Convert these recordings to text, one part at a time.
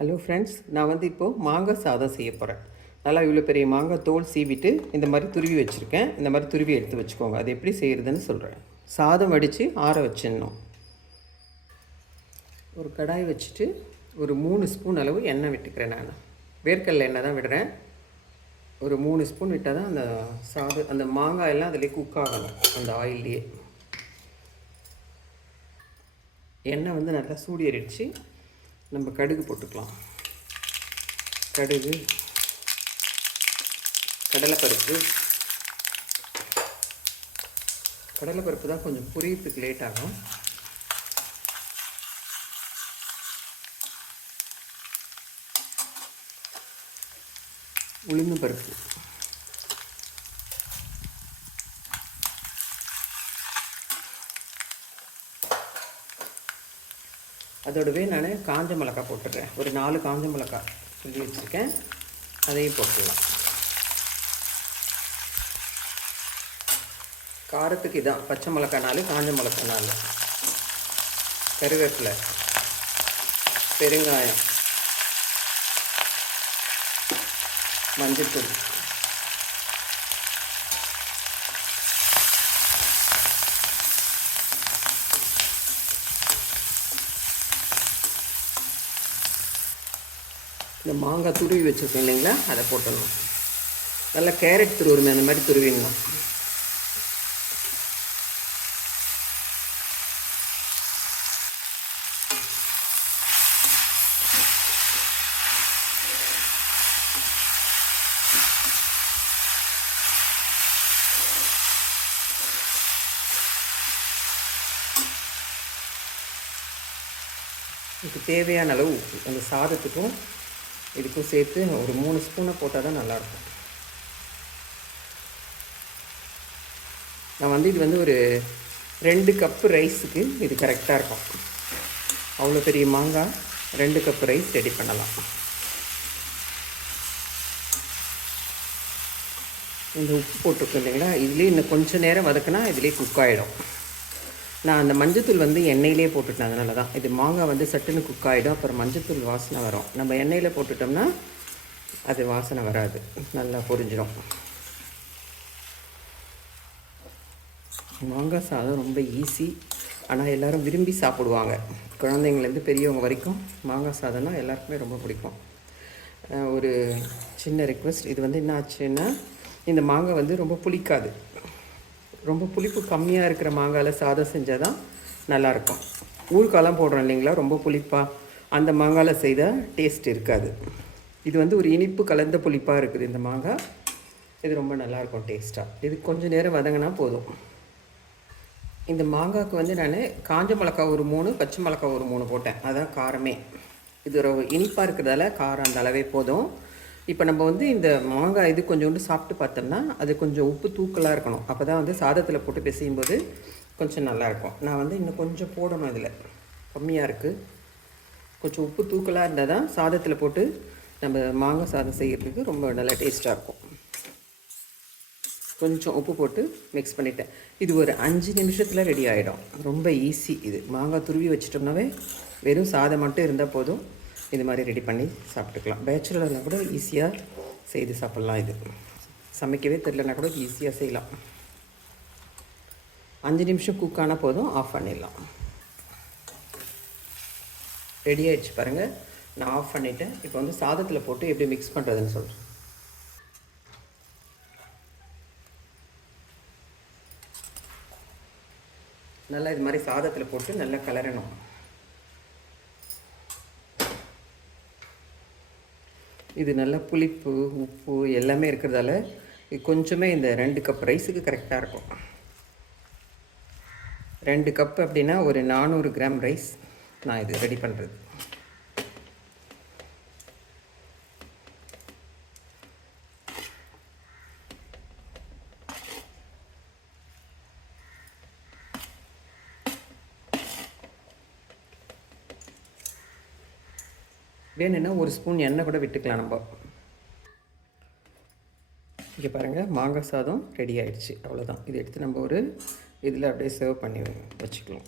Hello friends நான் வந்து இப்போது மாங்காய் சாதம் செய்ய போகிறேன் நல்லா இவ்வளோ பெரிய மாங்காய் தோல் சீவிட்டு இந்த மாதிரி துருவி வச்சுருக்கேன். இந்த மாதிரி துருவி எடுத்து வச்சுக்கோங்க. அது எப்படி செய்கிறதுன்னு சொல்கிறேன் சாதம் வடித்து ஆற வச்சிடணும். ஒரு கடாய் வச்சுட்டு ஒரு மூணு ஸ்பூன் அளவு எண்ணெய் விட்டுக்கிறேன் நான். வேர்க்கடலை எண்ணெய் தான் விடுறேன். ஒரு மூணு ஸ்பூன் விட்டால் தான் அந்த சாதம் அந்த மாங்காய் எல்லாம் அதிலே குக் ஆகணும். அந்த ஆயில்லையே எண்ணெய் வந்து நல்லா சூடி ஏறிடுச்சு. நம்ம கடுகு போட்டுக்கலாம். கடுகு கடலைப்பருப்பு. கடலைப்பருப்பு தான் கொஞ்சம் புரியறதுக்கு லேட் ஆகும். உளுந்து பருப்பு. அதோடவே நான் காஞ்ச மிளகா போட்டுடுறேன். ஒரு நாலு காஞ்ச மிளகா சொல்லி வச்சுருக்கேன். அதையும் போட்டுடலாம். காரத்துக்கு இதான். பச்சை மிளகா நாலு காஞ்ச மிளகா நாலு கருவேப்பிலை பெருங்காயம் மஞ்சள் தூள் இந்த மாங்காய் துருவி வச்சுருக்கோம் இல்லைங்களா? அதை போட்டணும் நல்லா கேரட் துருவுமே அந்த மாதிரி துருவிடணும். இதுக்கு தேவையான அளவு உப்பு. அந்த சாதத்துக்கும் இதுக்கும் சேர்த்து ஒரு மூணு ஸ்பூனை போட்டால் தான் நல்லாயிருக்கும். நான் வந்து இது வந்து ஒரு ரெண்டு கப்பு ரைஸுக்கு இது கரெக்டாக இருக்கும். அவ்வளோ பெரிய மாங்காய் ரெண்டு கப்பு ரைஸ் ரெடி பண்ணலாம். இந்த உப்பு போட்டிருக்கோம் இல்லைங்களா? இதுலேயே இன்னும் கொஞ்சம் நேரம் வதக்குனா இதுலேயே குக் ஆகிடும் நான் அந்த மஞ்சத்தூள் வந்து எண்ணெயிலே போட்டுட்டேன் அதனால தான் இது மாங்காய் வந்து சட்டுன்னு குக் ஆகிடும் அப்புறம் மஞ்சத்தூள் வாசனை வரும். நம்ம எண்ணெயில் போட்டுட்டோம்னா அது வாசனை வராது. நல்லா பொரிஞ்சிடும். மாங்காய் சாதம் ரொம்ப ஈஸி ஆனால் எல்லோரும் விரும்பி சாப்பிடுவாங்க. குழந்தைங்கள்லேருந்து பெரியவங்க வரைக்கும் மாங்காய் சாதம்னா எல்லாருக்குமே ரொம்ப பிடிக்கும். ஒரு சின்ன ரெக்வஸ்ட் இது வந்து என்ன ஆச்சுன்னா இந்த மாங்காய் வந்து ரொம்ப புளிக்காது. ரொம்ப புளிப்பு கம்மியாக இருக்கிற மாங்காயில் சாதம் செஞ்சால் தான் நல்லாயிருக்கும். ஊறுகாலாம் போடுறோம் இல்லைங்களா? ரொம்ப புளிப்பாக அந்த மாங்காயில் செய்தால் டேஸ்ட் இருக்காது. இது வந்து ஒரு இனிப்பு கலந்த புளிப்பாக இருக்குது இந்த மாங்காய். இது ரொம்ப நல்லாயிருக்கும் டேஸ்ட்டாக இது கொஞ்சம் நேரம் வதங்கினா போதும். இந்த மாங்காய்க்கு வந்து நான் காஞ்ச மிளகா ஒரு மூணு பச்சை மிளகா ஒரு மூணு போட்டேன். அதான் காரமே. இது ஒரு இனிப்பாக இருக்கிறதால காரம் அந்த அளவே போதும். இப்போ நம்ம வந்து இந்த மாங்காய் இது கொஞ்சோண்டு சாப்பிட்டு பார்த்தோம்னா அது கொஞ்சம் உப்பு தூக்கலாக இருக்கணும். அப்போ தான் வந்து சாதத்தில் போட்டு பிசையும் போது கொஞ்சம் நல்லாயிருக்கும் நான் வந்து இன்னும் கொஞ்சம் போடணும் இதில். கம்மியாக இருக்குது கொஞ்சம் உப்பு தூக்கலாக இருந்தால் தான் சாதத்தில் போட்டு நம்ம மாங்காய் சாதம் செய்கிறதுக்கு ரொம்ப நல்லா டேஸ்ட்டாக இருக்கும். கொஞ்சம் உப்பு போட்டு மிக்ஸ் பண்ணிட்டேன். இது ஒரு அஞ்சு நிமிஷத்தில் ரெடி ஆகிடும் ரொம்ப ஈஸி இது. மாங்காய் துருவி வச்சிட்டோம்னாவே வெறும் சாதம் மட்டும் இருந்தால் போதும். இது மாதிரி ரெடி பண்ணி சாப்பிட்டுக்கலாம். பேச்சுலர்னால் கூட ஈஸியாக செய்து சாப்பிட்லாம் இது. சமைக்கவே தெரிலனா கூட ஈஸியாக செய்யலாம். அஞ்சு நிமிஷம் குக் ஆனால் போதும் ஆஃப் பண்ணிடலாம். ரெடி ஆயிடுச்சு பாருங்கள் நான் ஆஃப் பண்ணிவிட்டேன் இப்போ வந்து சாதத்தில் போட்டு எப்படி மிக்ஸ் பண்ணுறதுன்னு சொல்கிறேன் நல்லா இது மாதிரி சாதத்தில் போட்டு நல்லா கலரணும் இது நல்லா புளிப்பு உப்பு எல்லாமே இருக்கிறதால இது கொஞ்சமே இந்த ரெண்டு கப் ரைஸுக்கு கரெக்டாக இருக்கும். ரெண்டு கப் அப்படின்னா ஒரு நானூறு கிராம் ரைஸ் நான் இது ரெடி பண்ணுறது வேணும்னா ஒரு ஸ்பூன் எண்ணெய் கூட விட்டுக்கலாம் நம்ம. இங்கே பாருங்கள் மாங்காய் சாதம் ரெடி ஆகிடுச்சு அவ்வளோதான் இதை எடுத்து நம்ம ஒரு இதில் அப்படியே சர்வ் பண்ணி வச்சுக்கலாம்.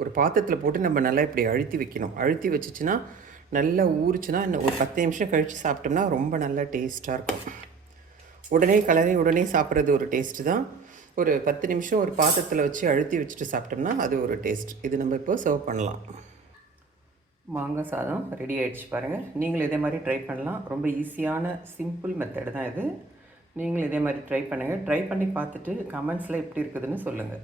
ஒரு பாத்திரத்தில் போட்டு நம்ம நல்லா இப்படி அழுத்தி வைக்கணும். அழுத்தி வச்சுச்சுன்னா நல்லா ஊறுச்சுன்னா இன்னும் ஒரு பத்து நிமிஷம் கழித்து சாப்பிட்டோம்னா ரொம்ப நல்லா டேஸ்ட்டாக இருக்கும். உடனே கலரி உடனே சாப்பிட்றது ஒரு டேஸ்ட்டு தான். ஒரு பத்து நிமிஷம் ஒரு பாத்திரத்தில் வச்சு அழுத்தி வச்சுட்டு சாப்பிட்டோம்னா அது ஒரு டேஸ்ட் இது நம்ம இப்போ சர்வ் பண்ணலாம். மாங்காய் சாதம் ரெடி ஆகிடுச்சு பாருங்கள் நீங்களும் இதே மாதிரி ட்ரை பண்ணலாம். ரொம்ப ஈஸியான சிம்பிள் மெத்தடு தான் இது. நீங்களும் இதே மாதிரி ட்ரை பண்ணுங்கள் ட்ரை பண்ணி பார்த்துட்டு கமெண்ட்ஸில் எப்படி இருக்குதுன்னு சொல்லுங்கள்